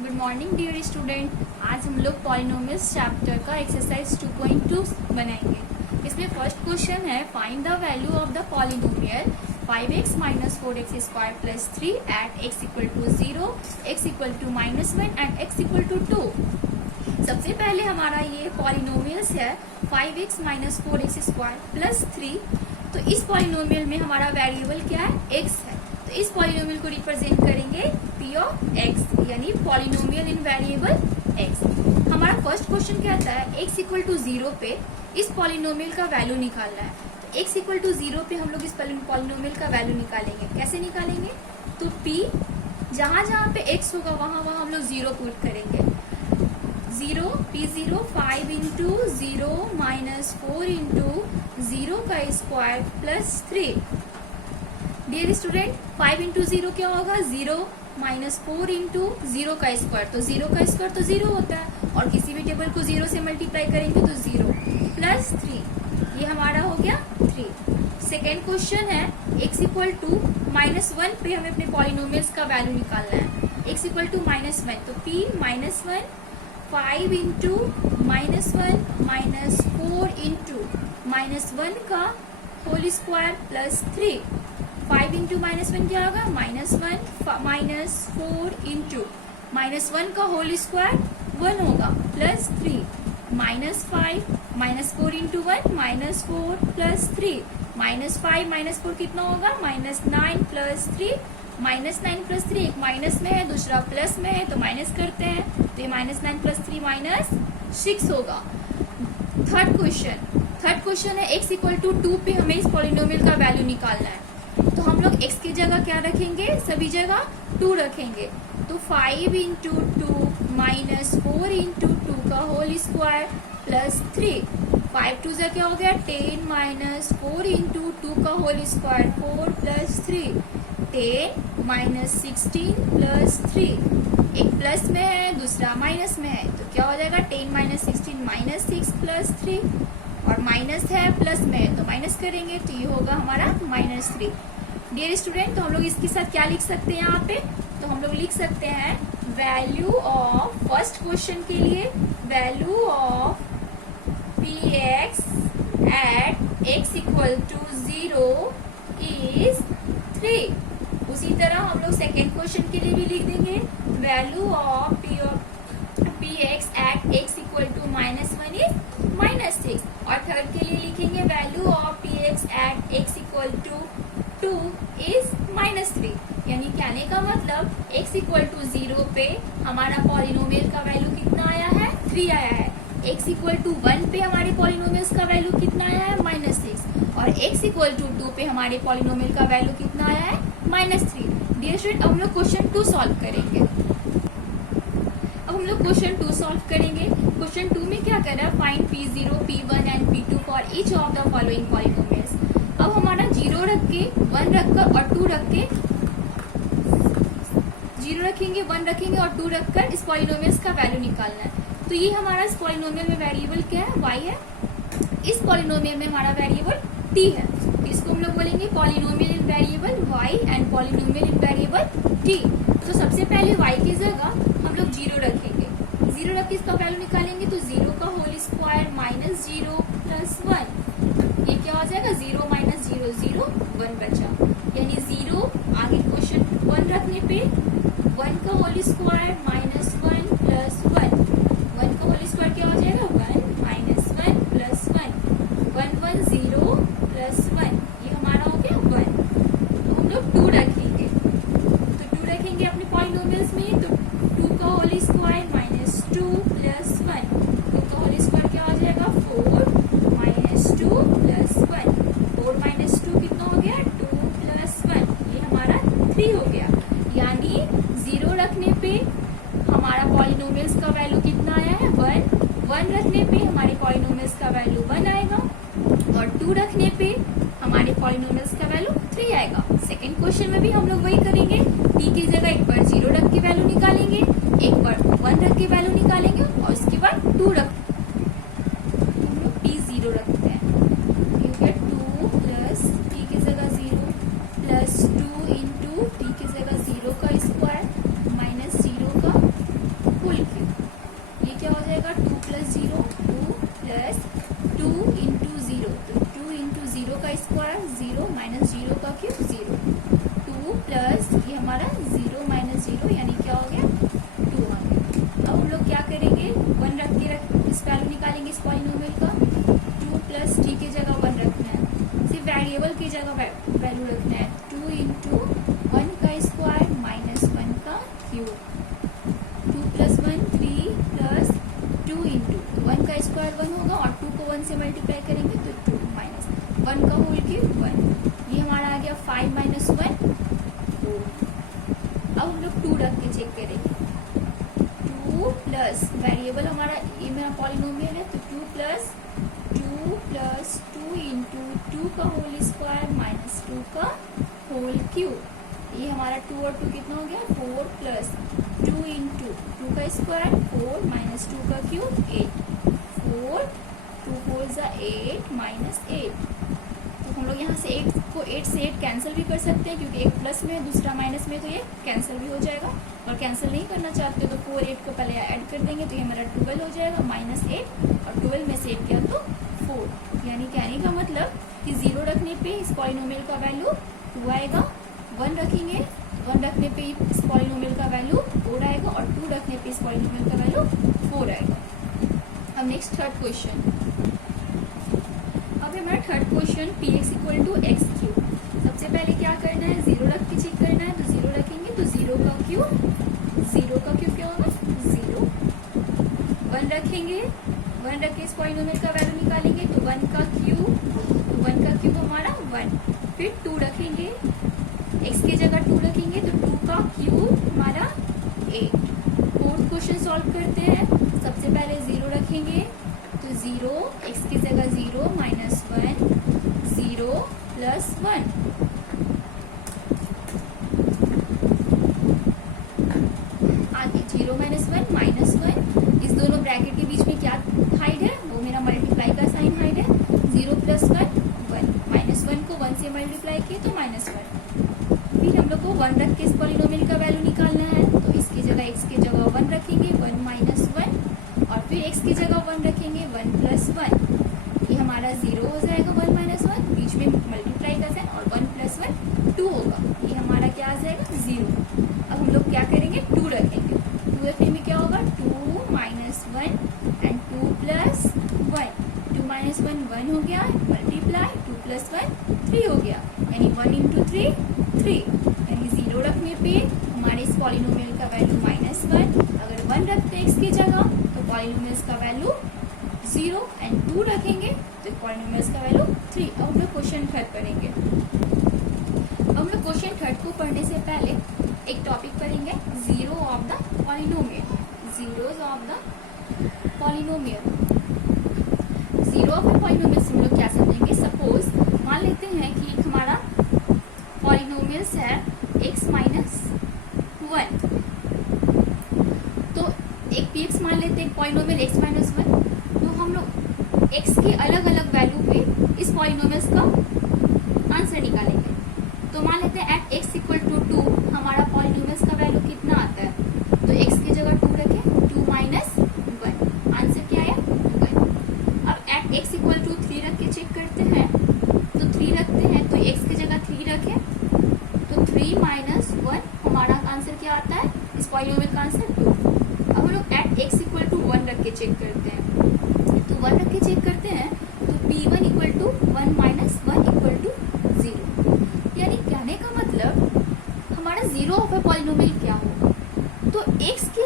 Good morning dear student. आज हम लोग पॉलिनोमियल्स चैप्टर का एक्सरसाइज 2.2 बनाएंगे। इसमें फर्स्ट क्वेश्चन है find the value of the polynomial 5x minus 4x square plus 3 at x equal to 0, x equal to -1 and x equal to 2। सबसे पहले हमारा ये पॉलिनोमियल्स है 5x minus 4x square plus 3। तो इस पॉलिनोमियल में हमारा वेरिएबल क्या है? x है। तो इस पॉलिनोमियल को रिप्रेजेंट करेंगे p ऑफ x, यानी पॉलिनोमियल इन वेरिएबल x। हमारा फर्स्ट क्वेश्चन कहता है x इक्वल टू 0 पे इस पॉलिनोमियल का वैल्यू निकालना है। तो x इक्वल टू 0 पे हम लोग इस पॉलिनोमियल का वैल्यू निकालेंगे। कैसे निकालेंगे? तो p जहां जहां पे x होगा वहां वहां हम लोग 0 पुट करेंगे। 0 p0 5 इंटू 0 माइनस 4 इंटू 0 का square plus 3। Dear student 5 into 0 क्या होगा? 0 माइनस 4 इंटू 0 का स्क्वायर, तो 0 का स्क्वायर तो 0 होता है और किसी भी टेबल को 0 से मल्टीप्लाई करेंगे तो 0 प्लस 3, ये हमारा हो गया 3। सेकेंड क्वेश्चन है x इक्वल टू -1 पे हमें अपने पॉलिनोमियल्स का वैल्यू निकालना है। x इक्वल टू -1, तो p -1 5 इंटू -1 माइनस 4 इंटू -1 का होल स्क्वायर प्लस 3। 5 इंटू -1 क्या होगा? -1 माइनस 4 इंटू -1 का होल स्क्वायर 1 होगा plus 3 -5 minus 4 into 1 -4 plus 3 -5 minus 4 कितना होगा? -9 प्लस 3 -9 प्लस 3, एक माइनस में है दूसरा प्लस में है तो माइनस करते हैं, तो ये -9 प्लस 3 -6 होगा। थर्ड क्वेश्चन है x इक्वल टू 2 पे हमें इस पॉलिनोमियल का वैल्यू निकालना है। तो हम लोग x की जगह क्या रखेंगे? सभी जगह 2 रखेंगे। तो 5 इंटू 2 माइनस 4 इंटू 2 का होल स्क्वायर प्लस 3। 5 2 क्या हो गया? 10 माइनस 4 इंटू 2 का whole square 4 plus 3, 10 minus 16 plus 3। एक प्लस में है दूसरा माइनस में है तो क्या हो जाएगा? 10 माइनस 16 -6 प्लस 3, और माइनस है प्लस में है तो माइनस करेंगे तो ये होगा हमारा -3। डियर स्टूडेंट, तो हम लोग इसके साथ क्या लिख सकते हैं यहाँ पे? तो हम लोग लिख सकते हैं वैल्यू ऑफ, फर्स्ट क्वेश्चन के लिए value of px at x equal to 0 is 3। उसी तरह हम लोग सेकेंड क्वेश्चन के लिए भी लिख देंगे value of px at x equal to -1 is -6, और थर्ड के लिए लिखेंगे value of px at x equal to 2 is -3। यानी कहने का मतलब x इक्वल टू 0 पे हमारा पॉलिनोमियल का वैल्यू कितना आया है? 3 आया है। x इक्वल टू 1 पे हमारे पॉलिनोमियल्स का वैल्यू कितना आया है? -6, और x इक्वल टू 2 पे हमारे पॉलिनोमियल का वैल्यू कितना आया है? -3। डियर स्टूडेंट, अब हम लोग क्वेश्चन 2 सॉल्व करेंगे। क्वेश्चन 2 में क्या कर रहा है? Find p0, p1 and p2 for each of the following polynomials. अब हमारा 0 रख के 1 रखकर और 2 रख के 0 रखेंगे 1 रखेंगे और 2 रखकर इस पॉलिनोमियल्स का वैल्यू निकालना है। तो ये हमारा इस पॉलिनोमियल में वेरिएबल क्या है? y है। इस पॉलिनोमियल में हमारा वेरिएबल t है। तो इसको हम लोग बोलेंगे polynomial in variable y and polynomial in variable t। तो सबसे पहले y की जगह हम लोग 0 रखेंगे। 0 रख के इसका वैल्यू निकालेंगे तो 0 का होल स्क्वायर -0 प्लस 1, ये क्या हो जाएगा? 0 माइनस 0 0 1 बचा, यानी 0 आगे क्वेश्चन 1 रखने पे 1 का होल स्क्वायर -1 प्लस 1, 1 का होल स्क्वायर क्या हो जाएगा? 1 माइनस 1 प्लस 1, 1 1 0 प्लस 1, ये हमारा हो गया 1। तो हम लोग 2 रखेंगे, तो 2 रखेंगे अपने पॉलिनोमियल्स में, तो 2 का होल स्क्वायर -2 प्लस 1, 2 का होल स्क्वायर क्या हो जाएगा? 4 -2 प्लस 1, 4 माइनस 2 कितना हो गया? 2 प्लस 1, ये हमारा 3 हो गया। यानी 0 रखने पे हमारा पॉलिनोमियल्स का वैल्यू कितना आया है? 1 रखने पे हमारे पॉलिनोमियल्स का वैल्यू 1 आएगा, और 2 रखने पे हमारे पॉलिनोमियल्स का वैल्यू 3 आएगा। सेकेंड क्वेश्चन में भी हम लोग वही करेंगे। t की जगह एक बार 0 रख के वैल्यू निकालेंगे, एक बार 1 रख के वैल्यू निकालेंगे और उसके बाद 2 रख हम लोग t 0 रखते हैं। 2 प्लस t की जगह 0 प्लस 2 इंटू t की जगह 0 का स्क्वायर माइनस 0 का की जगह वैल्यू रखना है 2 इंटू 1 का स्क्वायर माइनस 1 का क्यूब, 2 प्लस 1 3 प्लस 2 इंटू 1 का स्क्वायर 1 होगा और 2 को 1 से मल्टीप्लाई करेंगे तो 2 माइनस 1 का होल क्यूब 1। ये हमारा आ गया 5 माइनस 1 4। अब हम लोग 2 रख के चेक करेंगे, 2 प्लस वेरिएबल हमारा ये मेरा पॉलिनोमियल है तो 2 प्लस 2 इंटू 2 का होल स्क्वायर माइनस 2 का होल क्यूब। ये हमारा 2 और 2 कितना हो गया 4 प्लस 2 इंटू 2 का स्क्वायर 4 माइनस 2 का क्यूब 8, 4 2 4 8 माइनस 8। तो हम लोग यहाँ से 8 को 8 से 8 कैंसिल भी कर सकते हैं क्योंकि एक प्लस में दूसरा माइनस में, तो ये कैंसिल भी हो जाएगा। और कैंसिल नहीं करना चाहते तो 4 8 को पहले ऐड कर देंगे तो ये हमारा 12 हो जाएगा माइनस 8 और 12 में से 8 किया तो 4। यानी कहने का मतलब कि 0 रखने पे इस पॉलिनोमियल का वैल्यू 2 आएगा, 1 रखेंगे 1 रखने पे इस पॉलिनोमियल का वैल्यू 4 आएगा और 2 रखने पे इस पॉलिनोमियल का वैल्यू 4 आएगा। अब नेक्स्ट थर्ड क्वेश्चन, अब हमारा third question px equal to x cube. सबसे पहले क्या करना है 0 रख के चेक करना है, तो 0 रखेंगे तो 0 का क्यूब क्या होगा 0। 1 रखेंगे 1 रख के इस पॉलिनोमियल का वैल्यू निकालेंगे तो 1 का क्यूब हमारा 1। फिर 2 रखेंगे x की जगह 2 रखेंगे तो 2 का क्यूब हमारा 8। फोर्थ क्वेश्चन सॉल्व करते हैं। सबसे पहले 0 रखेंगे तो 0 x की जगह 0 माइनस 1 0 प्लस 1। आगे 0 माइनस 1 माइनस 1, इस दोनों ब्रैकेट के बीच में क्या हाइड है वो मेरा मल्टीप्लाई का साइन हाइड है। 0 प्लस 1 1 माइनस 1 को 1 से मल्टीप्लाई किए तो माइनस 1। फिर हम लोग को 1 रख के इस पॉलिनोमियल का वैल्यू निकालना है तो इसकी जगह x की जगह 1 रखेंगे 1 माइनस 1 और फिर x की जगह 1 रखेंगे 1 प्लस 1। ये हमारा 0 हो जाएगा 1 माइनस 1, बीच में मल्टीप्लाई का साइन और 1 प्लस 1 2 होगा। ये हमारा क्या आ जाएगा 0। अब हम लोग क्या करेंगे 2 रखेंगे, 2 रखने में क्या होगा 2 माइनस 1 एंड 2 प्लस 1। 2 माइनस 1 1 हो गया मल्टीप्लाई 2 प्लस 1 3 हो गया, यानी 1 इंटू 3 3। यानी 0 रखने पे हमारे इस पॉलिनोमियल का वैल्यू माइनस 1, अगर 1 रखते हैं x की जगह तो पॉलिनोमियल्स का वैल्यू 0 एंड 2 रखेंगे तो पॉलिनोमियल्स का वैल्यू 3। अब हम लोग क्वेश्चन थर्ड पढ़ेंगे। अब हम लोग क्वेश्चन थर्ड को पढ़ने से पहले एक टॉपिक पढ़ेंगे zero of the polynomial. Zeros of the polynomial, zero of the polynomial से हम लोग क्या समझेंगे। सपोज मान लेते हैं कि एक हमारा पॉलिनोमियल्स है x माइनस 1, तो एक px मान लेते हैं पॉलिनोमियल x माइनस 1, तो हम लोग x के अलग अलग वैल्यू पे इस पॉलिनोमियल्स का आंसर निकालेंगे। तो मान लेते हैं एट x इक्वल टू 2 हमारा पॉलिनोमियल्स का वैल्यू कितना आता है, तो x की जगह 2 रखें 2 माइनस 1, आंसर क्या आया 1। अब एट x इक्वल टू 3 रख के चेक करते हैं, तो 3 रखते हैं तो x की जगह 3 रखें तो 3 माइनस 1 हमारा आंसर क्या आता है इस पॉलिनोमियल का आंसर 2। अब हम लोग एट x इक्वल टू 1 रख के चेक करते हैं, तो 1 रख के चेक करते हैं तो p1 equal to 1 minus 1 equal to 0। यानी कहने का मतलब हमारा जीरो ऑफ ए पॉलिनोमियल क्या होगा, तो x के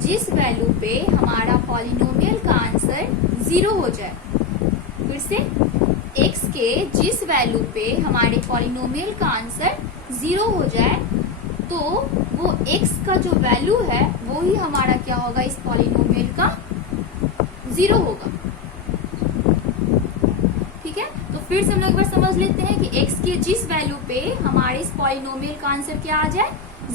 जिस वैल्यू पे हमारा पॉलिनोमियल का आंसर 0 हो जाए, फिर से x के जिस वैल्यू पे हमारे पॉलिनोमियल का आंसर 0 हो जाए तो वो x का जो वैल्यू है वो ही हमारा क्या होगा इस पॉलिनोमियल का 0 होगा। ठीक है, तो फिर से हम लोग एक बार समझ लेते हैं कि x के जिस वैल्यू पे हमारे इस पॉलिनोमियल का आंसर क्या आ जाए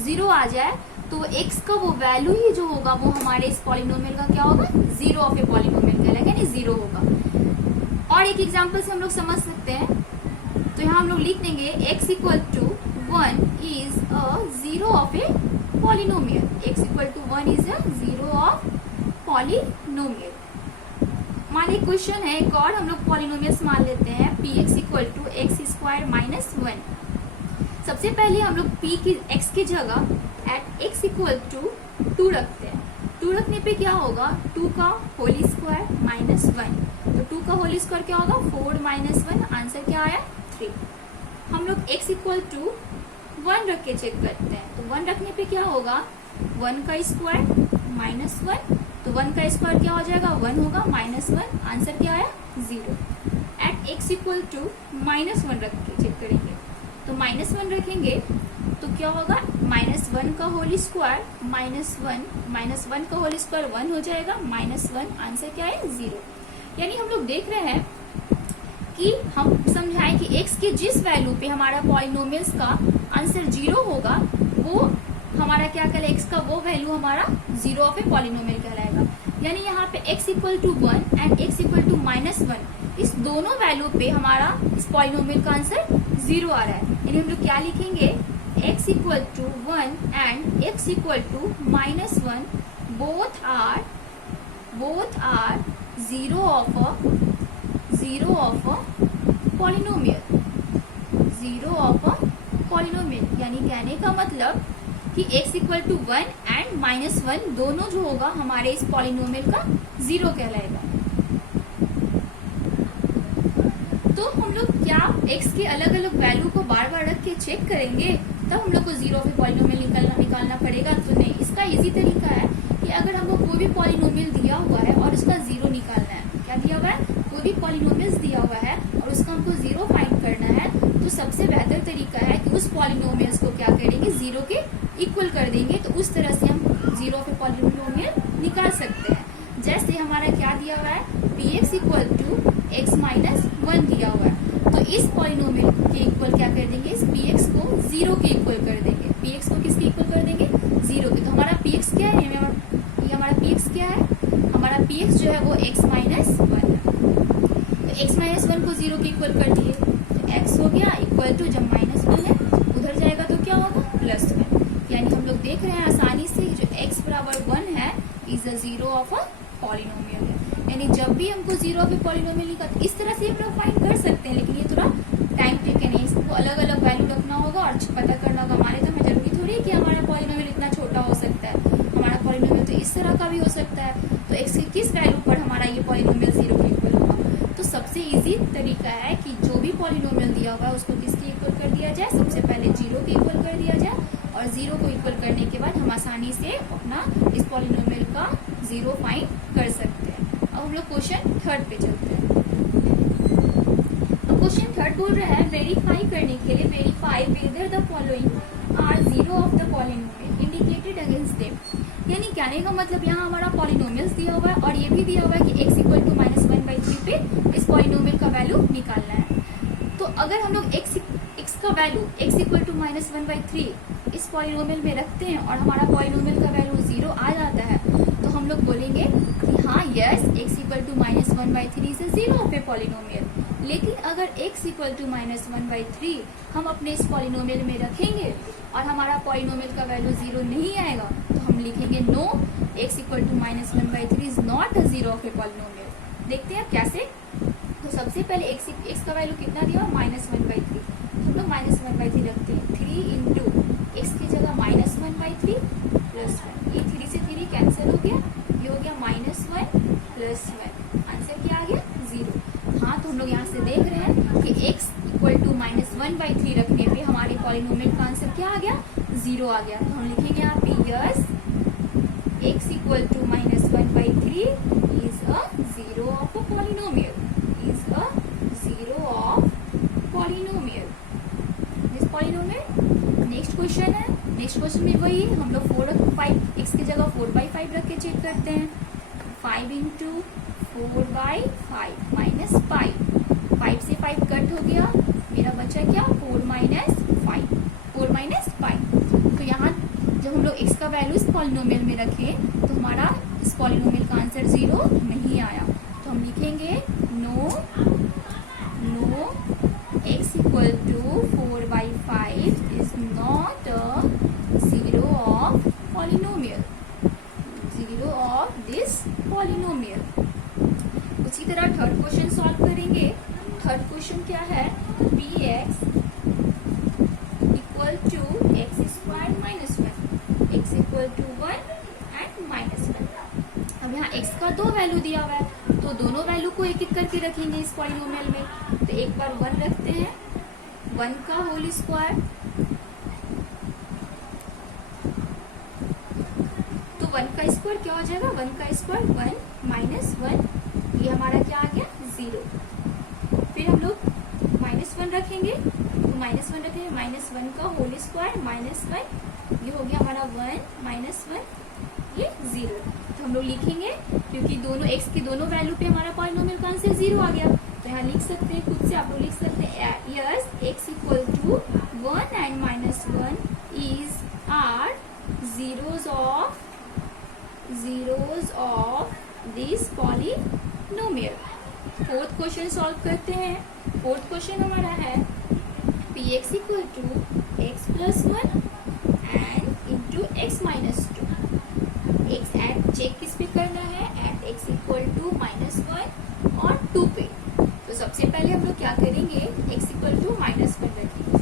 0 आ जाए, तो x का वो वैल्यू ही जो होगा वो हमारे इस पॉलिनोमियल का क्या होगा जीरो ऑफ ए पॉलिनोमियल कहलाएगा, यानी 0 होगा। और एक एग्जांपल से हम लोग समझ सकते हैं, तो यहाँ हम लोग लिख देंगे x equal to 1 is a zero of a polynomial. x equal to 1 is a zero of polynomial. मान ली क्वेश्चन है एक और, हम लोग पॉलिनोमियल्स मान लेते हैं px equal to x square minus 1। सबसे पहले हम लोग p की x की जगह एट x इक्वल टू 2 रखते हैं। 2 रखने पे क्या होगा 2 का होल स्क्वायर माइनस 1, तो 2 का होल स्क्वायर क्या होगा 4 माइनस 1, आंसर क्या आया 3। हम लोग x इक्वल टू 1 रख के चेक करते हैं, तो 1 रखने पे क्या होगा 1 का स्क्वायर माइनस 1, तो 1 का स्क्वायर क्या हो जाएगा 1 होगा माइनस 1, आंसर क्या आया 0। At x equal to minus 1 रख के चेक करेंगे, तो माइनस 1 रखेंगे तो क्या होगा माइनस 1 का होल स्क्वायर माइनस 1 का होल स्क्वायर 1 हो जाएगा माइनस 1, आंसर क्या है 0। यानी हम लोग देख रहे हैं कि हम समझाएं कि x के जिस वैल्यू पे हमारा पॉलिनोमियल्स का आंसर 0 होगा वो हमारा क्या कहलाएगा, x का वो वैल्यू हमारा 0 ऑफ ए पॉलिनोमियल कहलाएगा। यानी यहाँ पे x equal to 1 and x equal to minus 1, इस दोनों वैल्यू पे हमारा इस पॉलिनोमियल का आंसर 0 आ रहा है। यानी हम लोग क्या लिखेंगे x equal to 1 and x equal to minus 1 both are 0 of a polynomial, 0 of a polynomial. यानी कहने का मतलब कि x equal to 1 and minus 1 दोनों जो होगा हमारे इस पॉलिनोमियल का 0 कहलाएगा। तो हम लोग क्या x के अलग अलग वैल्यू को बार बार रख के चेक करेंगे तब हम लोग को 0 ऑफ ए पॉलिनोमियल निकालना पड़ेगा? तो नहीं, इसका इजी तरीका है कि अगर हमको कोई भी पॉलिनोमियल दिया हुआ है और उसका 0 निकालना है, क्या दिया हुआ है कोई भी पॉलिनोमियल दिया हुआ है और उसका हमको 0 फाइंड करना है, तो सबसे बेहतर तरीका है कि उस पॉलिनोमियल्स को क्या करेंगे 0 के इक्वल कर देंगे, तो उस तरह से हम 0 ऑफ ए पॉलिनोमियल निकाल सकते हैं। जैसे हमारा क्या दिया हुआ है px equal to x minus 1 दिया हुआ है, तो इस पॉलिनोमियल के इक्वल क्या कर देंगे, इस px को 0 के इक्वल कर देंगे। px को किसके इक्वल कर देंगे 0 के। तो हमारा px क्या है, ये हमारा px क्या है, हमारा px जो है वो x माइनस 1 है। तो x माइनस 1 को 0 के इक्वल कर दिए, तो x हो गया इक्वल टू, जब माइनस 1 है उधर जाएगा तो क्या होगा प्लस 1। यानी हम लोग देख रहे हैं आसानी से जो x बराबर 1 है is a 0 of a polynomial है। यानी जब भी हमको 0 ऑफ ए पॉलिनोमियल निकालना, इस तरह से हम लोग फाइंड कर सकते हैं, लेकिन ये थोड़ा टाइम टेकन है, इसको अलग अलग वैल्यू रखना होगा और पता करना होगा। हमारे तो में जरूरी थोड़ी है कि हमारा पॉलिनोमियल इतना छोटा हो सकता है, हमारा पॉलिनोमियल तो इस तरह का भी हो सकता है। तो x की किस वैल्यू पर हमारा ये पॉलिनोमियल 0 के इक्वल होगा? तो सबसे इजी तरीका है कि जो भी पॉलिनोमियल दिया हुआ है उसको किसके इक्वल कर दिया जाए, सबसे पहले 0 के इक्वल कर दिया जाए, और 0 को इक्वल करने के बाद हम आसानी से अपना इस पॉलिनोमियल का 0 फाइंड कर सकते हैं। अब हम लोग क्वेश्चन 3 पे चलते हैं। अब क्वेश्चन 3 बोल रहा है वेरीफाई करने के लिए verify whether the following are 0 of the polynomial indicated against them. यानी कहने का मतलब यहाँ हमारा पॉलिनोमियल्स दिया हुआ है और ये भी दिया हुआ है कि x इक्वल टू माइनस 1/3 पे इस पॉलिनोमियल का वैल्यू निकालना है। तो अगर हम लोग x का value x equal to minus 1/3 इस पॉलिनोमियल में रखते हैं और हमारा पॉलिनोमियल का वैल्यू 0 आ जाता है, तो हम लोग बोलेंगे कि हाँ yes x equal to minus 1/3 is 0 of a polynomial. लेकिन अगर x इक्वल टू माइनस 1/3 हम अपने इस पॉलिनोमियल में रखेंगे और हमारा पॉलिनोमियल का वैल्यू 0 नहीं आएगा, तो हम लिखेंगे no x equal to minus 1/3 is not a 0 of a polynomial. देखते हैं कैसे। तो सबसे पहले x का वैल्यू कितना दिया माइनस 1/3, हम लोग माइनस 1/3 रखते हैं। 3 इंटू एक्स की जगह माइनस 1/3 प्लस 1, ये 3 से 3 कैंसिल हो गया, ये हो गया माइनस 1 प्लस 1, आंसर क्या आ गया 0। हाँ, तो हम लोग यहाँ से देख रहे हैं कि x इक्वल टू माइनस 1/3 रखने पे हमारे पॉलिनोमियल का आंसर क्या आ गया 0 आ गया। तो हम लिखेंगे यहाँ पे yes x equal to minus 1/3 is a 0 of a polynomial, is a 0 of polynomial, this polynomial. Next question है, नेक्स्ट क्वेश्चन में वही हम लोग 4/5 x की जगह 4/5 रख के चेक करते हैं। 5 इंटू 4/5 माइनस 5 से 5 कट हो गया, मेरा बचा क्या 4 माइनस 5। तो यहाँ जब हम लोग x का वैल्यू इस पॉलिनोमियल में रखें तो हमारा इस पॉलिनोमियल का आंसर 0 नहीं आया, तो हम लिखेंगे no x equal to 4/5 is not a 0 of polynomial, 0 of this polynomial. उसी तरह थर्ड क्वेश्चन सॉल्व करेंगे। थर्ड क्वेश्चन क्या है, px equal to x² minus 1, x equal to 1 and minus 1। अब यहाँ x का 2 वैल्यू दिया हुआ है, तो दोनों वैल्यू को एक एक करके रखेंगे इस पॉलिनोमियल में। तो एक बार 1 रखते हैं, 1 का होल स्क्वायर, तो 1 का स्क्वायर क्या हो जाएगा, 1 का स्क्वायर 1 माइनस 1, ये हमारा क्या आ गया 0। फिर हम लोग -1 रखेंगे, तो -1 रखेंगे, -1 का होल स्क्वायर -1, ये हो गया हमारा 1 माइनस 1, ये 0। तो हम लोग लिखेंगे, क्योंकि दोनों x के दोनों वैल्यू पे हमारा पॉलिनोमियल का आंसर 0 आ गया, तो यहाँ लिख सकते हैं, खुद से आप लोग लिख सकते हैं, yes x equal to 1 and -1 is are zeros of this polynomial। Fourth question solve करते हैं। फोर्थ क्वेश्चन हमारा है px equal to x plus 1 and into x minus 2। x at check किस पे करना है, एट x इक्वल टू -1 और 2 पे। तो सबसे पहले हम लोग क्या करेंगे, x इक्वल टू -1 रखेंगे,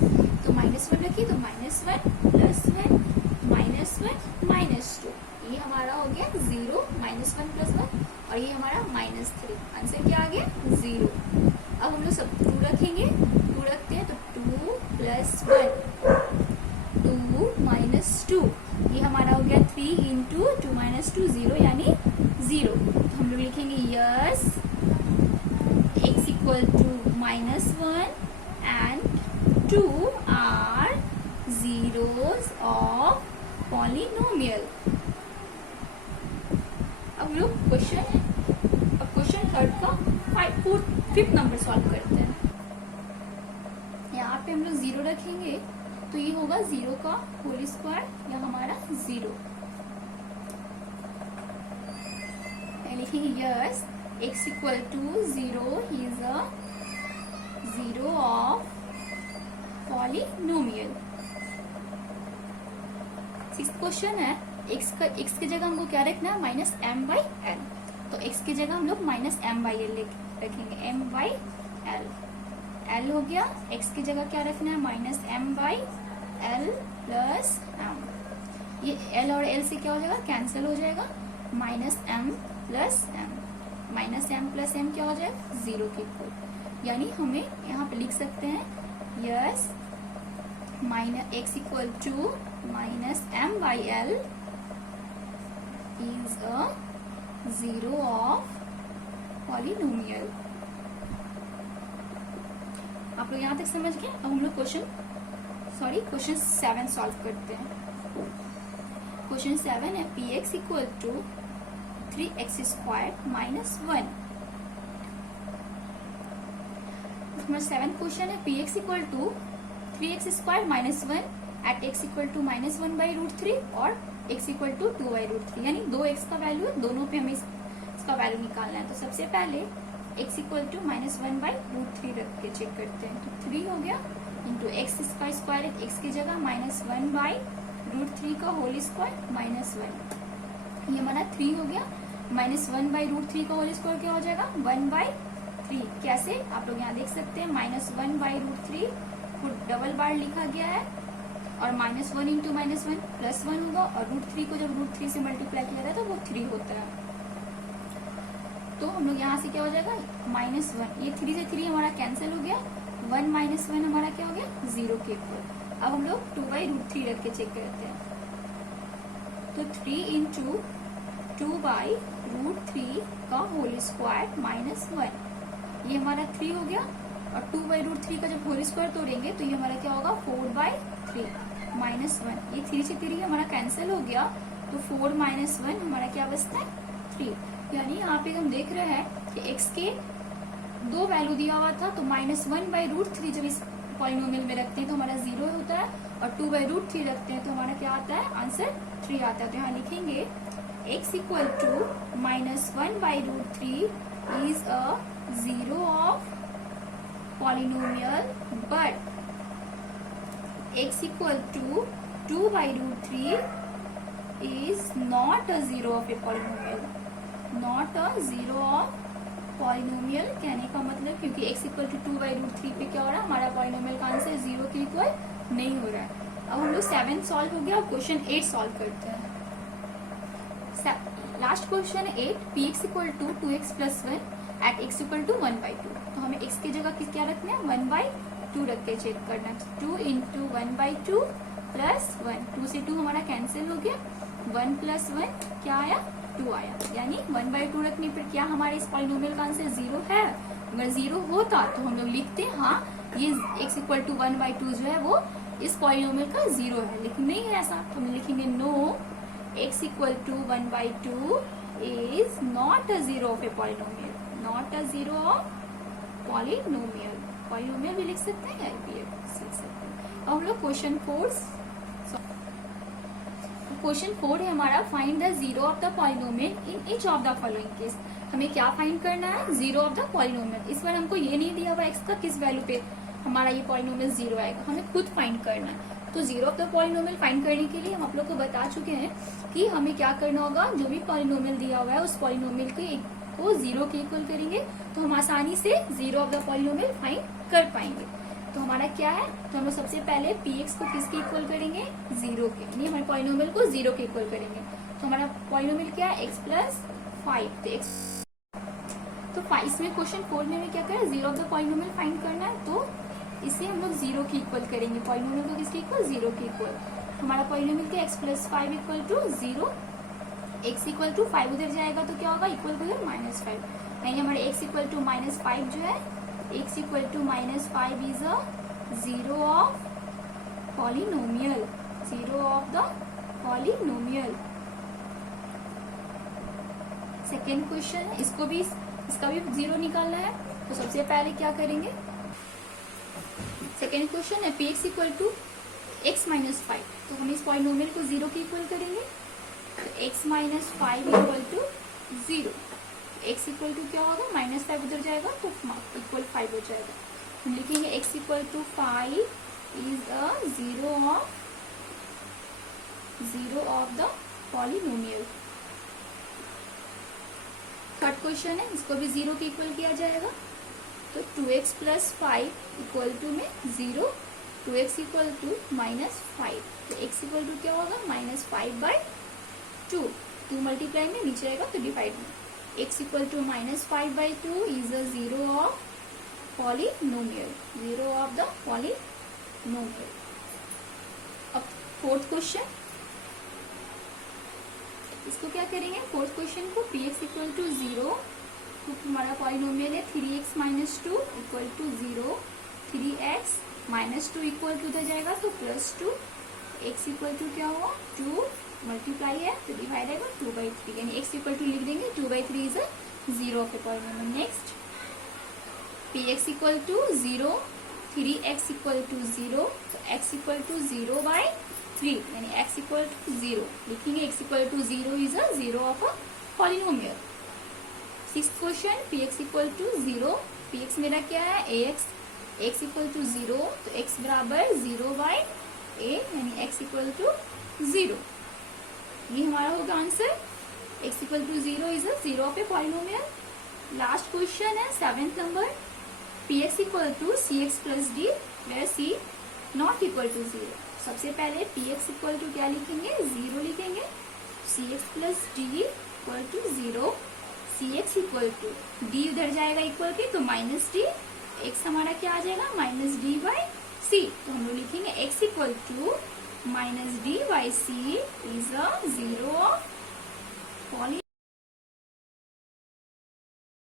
तो -1 रखिए, तो -1 प्लस 1 -1 माइनस 2, ये हमारा हो गया 0, -1 प्लस 1, और ये हमारा -3, आंसर क्या आ गया 0। अब हम लोग सब 2 रखेंगे, 2 रखते हैं, तो 2 प्लस 1 2 माइनस 2, ये हमारा हो गया 3 इंटू 2 माइनस 2 0, यानी 0। तो हम लोग लिखेंगे yes x equal to -1 and 2 are zeros of polynomial. अब लोग क्वेश्चन थर्ड का 5th नंबर सॉल्व करते हैं। यहाँ पे हम लोग 0 रखेंगे, तो ये होगा 0 का होल स्क्वायर, या हमारा 0। लिखेंगे yes x equal to 0 is a 0 of polynomial. Sixth question है x की जगह हमको क्या रखना है, -m/l, तो x की जगह हम लोग -m/l रखेंगे, m/l, l हो गया, x की जगह क्या रखना है, -m/l प्लस m, ये l और l से क्या हो जाएगा, कैंसिल हो जाएगा, -m plus m, -m plus m क्या हो जाएगा 0 के इक्वल, यानी हमें यहाँ पे लिख सकते हैं yes x equal to -m/l is a 0 of polynomial। आप लोग यहाँ तक समझ गए। अब हम लोग क्वेश्चन 7 सॉल्व करते हैं। क्वेश्चन 7 है px equal to 3x square -1। हमारा 7th क्वेश्चन है px equal to 3x square -1 at x equal to -1/√3 और x इक्वल टू 2/√3, यानी 2x का वैल्यू है, दोनों पे हमें इसका वैल्यू निकालना है। तो सबसे पहले x इक्वल टू -1/√3 रख के चेक करते हैं, तो 3 हो गया इंटू x का स्क्वायर है, x की जगह -1/√3 का होल स्क्वायर -1, ये हमारा 3 हो गया, -1/√3 का होल स्क्वायर क्या हो जाएगा 1/3। कैसे, आप लोग यहाँ देख सकते हैं, -1/√3 को डबल बार लिखा गया है, और -1 इंटू -1 +1 होगा, और √3 को जब √3 से मल्टीप्लाई किया जाता है तो वो 3 होता है। तो हम लोग यहाँ से क्या हो जाएगा -1, ये 3 से 3 हमारा कैंसिल हो गया, 1 - 1 हमारा क्या हो गया 0 के इक्वल। अब हम लोग 2/√3 रख के चेक करते हैं, तो 3 इंटू 2/√3 का होल स्क्वायर -1, ये हमारा 3 हो गया, और 2/√3 का जब होल स्क्वायर तोड़ेंगे तो ये हमारा क्या होगा 4/3 -1, ये 3 से 3 हमारा कैंसिल हो गया, तो 4 - 1 हमारा क्या बचता है 3। यानी यहाँ पे हम देख रहे हैं कि x के 2 वैल्यू दिया हुआ था, तो -1/√3 जब इस पॉलिनोमियल में रखते हैं तो हमारा 0 होता है, और 2/√3 रखते हैं तो हमारा क्या आता है आंसर 3 आता है। तो यहाँ लिखेंगे x equal to -1/√3 is a 0 of polynomial, but x equal to 2/√3 is not a 0 of a polynomial, not a 0 of polynomial। कहने का मतलब क्योंकि x equal to 2/√3 पे क्या हो रहा है, हमारा polynomial का आंसर 0 के इक्वल नहीं हो रहा है। अब हम लोग 7 सॉल्व हो गया, अब क्वेश्चन 8 सॉल्व करते हैं। लास्ट क्वेश्चन है 8, p x equal to 2x plus 1 at x equal to 1/2। तो हमें x की जगह क्या रखना है, 1/2 रख के चेक करना। 2 इंटू 1/2 प्लस 1, 2 से 2 हमारा कैंसिल हो गया, 1 प्लस 1 क्या आया, 2 आया। यानी 1/2 रखने पर क्या हमारे इस पॉलिनोमियल का आंसर 0 है। अगर 0 होता तो हम लोग लिखते हाँ ये x इक्वल टू 1/2 जो है वो इस पॉलिनोमियल का 0 है, लेकिन नहीं है ऐसा। तो हम लिखेंगे no, x equal to 1/2 is not a 0 of a polynomial, not a 0 of polynomial. Polynomial भी लिख सकते हैं या भी लिख सकते हैं। अब हम लोग क्वेश्चन 4 है हमारा, find the 0 of the polynomial in each of the following case. हमें क्या फाइंड करना है, 0 ऑफ द पॉलिनोमियल। इस बार हमको ये नहीं दिया हुआ x का किस वैल्यू पे हमारा ये पॉलिनोमियल 0 आएगा, हमें खुद फाइंड करना है। तो 0 ऑफ द पॉलिनोमियल फाइंड करने के लिए हम आप लोग को बता चुके हैं कि हमें क्या करना होगा, जो भी पॉलिनोमियल दिया हुआ है उस पॉलिनोमियल को 0 के इक्वल करेंगे तो हम आसानी से 0 ऑफ द पॉलिनोमियल फाइंड कर पाएंगे। तो हमारा क्या है, तो हम लोग सबसे पहले px को किसके इक्वल करेंगे, 0 के, यानी हमारे पॉलिनोमियल को 0 के इक्वल करेंगे। तो हमारा पॉलिनोमियल क्या है, x प्लस 5। तो इसमें क्वेश्चन 4 में हमें क्या करें, 0 ऑफ द पॉलिनोमियल फाइंड करना है। तो इसे हम लोग 0 के इक्वल करेंगे, पॉलिनोमियल को किसके इक्वल, 0 के इक्वल। हमारा पॉलिनोमियल क्या, x plus 5 equal to 0, x equal to 5 उधर जाएगा तो क्या होगा, इक्वल टू -5। यानी हमारे x इक्वल टू -5 जो है, x equal to -5 is a 0 of polynomial, 0 of the polynomial. Second question है, इसका भी 0 निकालना है। तो सबसे पहले क्या करेंगे, सेकेंड क्वेश्चन है px equal to x minus 5। तो हम इस पॉलिनोमियल को 0 के इक्वल करेंगे। तो x minus 5 equal to 0, x equal to क्या होगा, -5 उधर जाएगा तो इक्वल 5 हो जाएगा। हम लिखेंगे x equal to 5 is a 0 of the polynomial. Third question है, इसको भी 0 के इक्वल किया जाएगा। तो 2x प्लस 5 इक्वल टू में 0, 2x इक्वल टू -5। तो x इक्वल टू क्या होगा, -5/2। 2 मल्टीप्लाई में नीचे आएगा तो डिवाइड में। x equal to -5/2 is a 0 of polynomial, 0 of the polynomial. अब फोर्थ क्वेश्चन, इसको क्या करेंगे, फोर्थ क्वेश्चन को px इक्वल टू 0, तो हमारा पॉलिनोमियल है 3x minus 2 equal to 0, 3x minus 2 equal to उधर जाएगा तो +2, x इक्वल टू क्या हुआ, 2 मल्टीप्लाई है तो डिवाइड आएगा 2/3, यानी x इक्वल टू लिख देंगे 2/3 is a 0 of a polynomial. Next px equal to 0, 3x equal to 0, तो x इक्वल टू 0/3, यानी x इक्वल टू 0 लिखेंगे, x equal to 0 is a 0 of a polynomial. Sixth question, px equal to 0, px मेरा क्या है, ax, x equal to 0, तो x बराबर 0/a, यानी x equal to 0। ये हमारा होगा answer, x equal to 0 is a 0 of a polynomial. Last question है 7th number, px equal to cx plus d, where c not equal to 0। सबसे पहले px equal to क्या लिखेंगे, 0 लिखेंगे, cx plus d equal to 0, cx equal to d उधर जाएगा equal के तो -d, x हमारा क्या आ जाएगा, -d/c। तो हम लोग लिखेंगे x equal to -d/c is a 0 of poly